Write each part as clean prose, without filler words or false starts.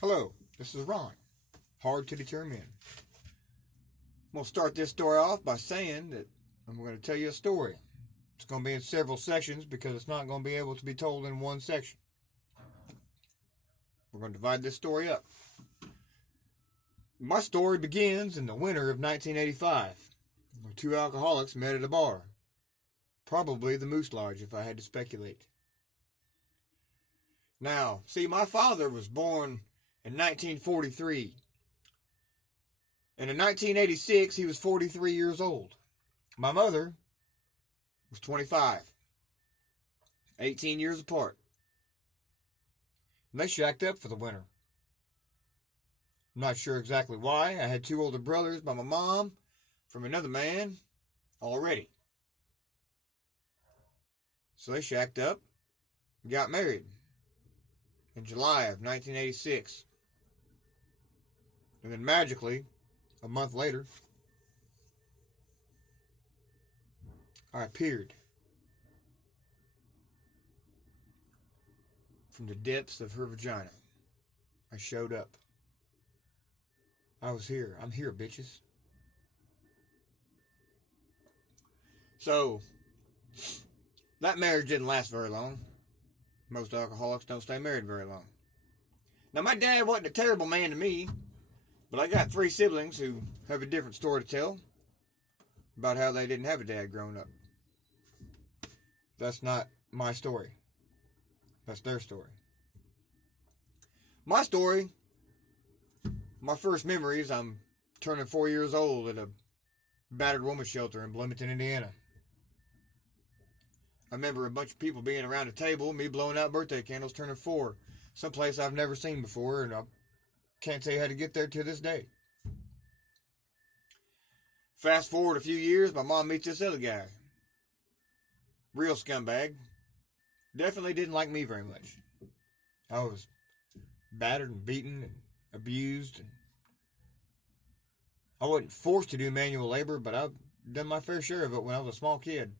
Hello, this is Ron. Hard to deter men. I'm going to start this story off by saying that I'm going to tell you a story. It's going to be in several sections because it's not going to be able to be told in one section. We're going to divide this story up. My story begins in the winter of 1985, when two alcoholics met at a bar. Probably the Moose Lodge, if I had to speculate. Now, see, my father was born in 1943. And in 1986, he was 43 years old. My mother was 25. 18 years apart. And they shacked up for the winter. I'm not sure exactly why. I had two older brothers by my mom from another man already. So they shacked up and got married in July of 1986. And then magically, a month later, I appeared from the depths of her vagina. I showed up. I was here. I'm here, bitches. So, that marriage didn't last very long. Most alcoholics don't stay married very long. Now, my dad wasn't a terrible man to me, but I got three siblings who have a different story to tell about how they didn't have a dad growing up. That's not my story. That's their story. My story, my first memories, I'm turning 4 years old at a battered women's shelter in Bloomington, Indiana. I remember a bunch of people being around a table, me blowing out birthday candles, turning 4. Someplace I've never seen before, and I can't tell you how to get there to this day. Fast forward a few years, my mom meets this other guy. Real scumbag. Definitely didn't like me very much. I was battered and beaten and abused. I wasn't forced to do manual labor, but I've done my fair share of it when I was a small kid.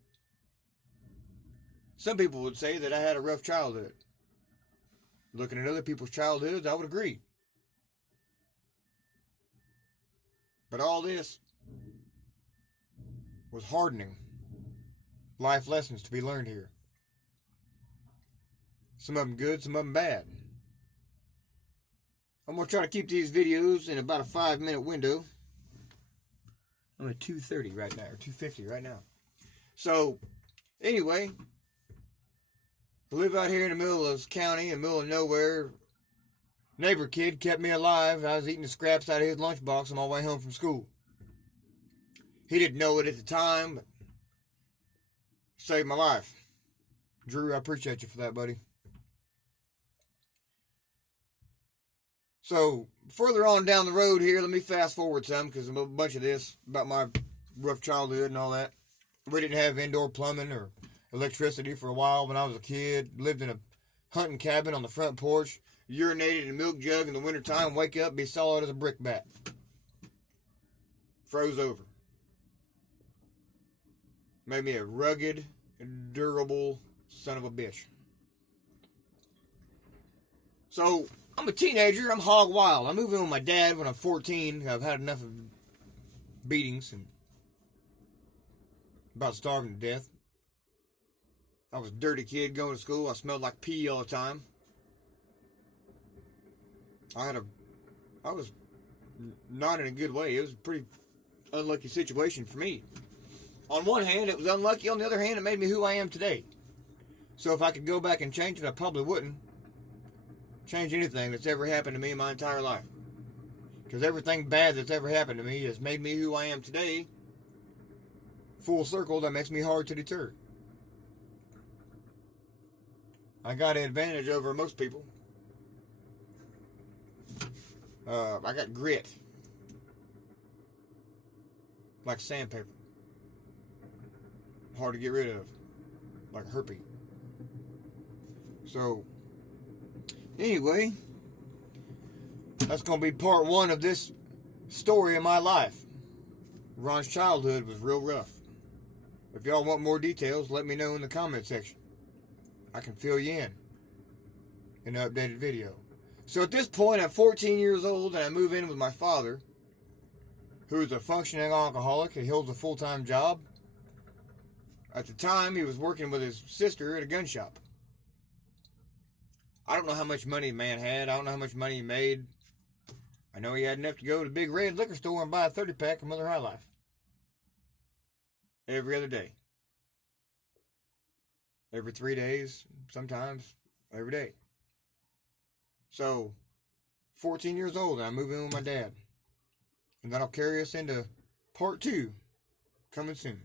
Some people would say that I had a rough childhood. Looking at other people's childhoods, I would agree. But all this was hardening. Life lessons to be learned here. Some of them good, some of them bad. I'm going to try to keep these videos in about a 5-minute window. I'm at 2:30 right now, or 2:50 right now. So, anyway, I live out here in the middle of this county, in the middle of nowhere. Neighbor kid kept me alive. I was eating the scraps out of his lunchbox on my way home from school. He didn't know it at the time, but saved my life. Drew, I appreciate you for that, buddy. So, further on down the road here, let me fast forward some, because a bunch of this about my rough childhood and all that. We didn't have indoor plumbing or electricity for a while when I was a kid. Lived in a hunting cabin on the front porch. Urinated in a milk jug in the wintertime. Wake up, be solid as a brick bat. Froze over. Made me a rugged, durable son of a bitch. So, I'm a teenager. I'm hog wild. I moved in with my dad when I'm 14. I've had enough of beatings and about starving to death. I was a dirty kid going to school. I smelled like pee all the time. I was not in a good way. It was a pretty unlucky situation for me. On one hand, it was unlucky. On the other hand, it made me who I am today. So if I could go back and change it, I probably wouldn't change anything that's ever happened to me in my entire life. Because everything bad that's ever happened to me has made me who I am today. Full circle, that makes me hard to deter. I got an advantage over most people. I got grit. Like sandpaper. Hard to get rid of. Like a herpes. So, anyway, that's going to be part 1 of this story of my life. Ron's childhood was real rough. If y'all want more details, let me know in the comment section. I can fill you in an updated video. So at this point, I'm 14 years old, and I move in with my father, who is a functioning alcoholic. He holds a full-time job. At the time, he was working with his sister at a gun shop. I don't know how much money the man had. I don't know how much money he made. I know he had enough to go to the big red liquor store and buy a 30-pack of Miller High Life. Every other day. Every 3 days, sometimes every day. So, 14 years old, and I move in with my dad. And that'll carry us into part 2, coming soon.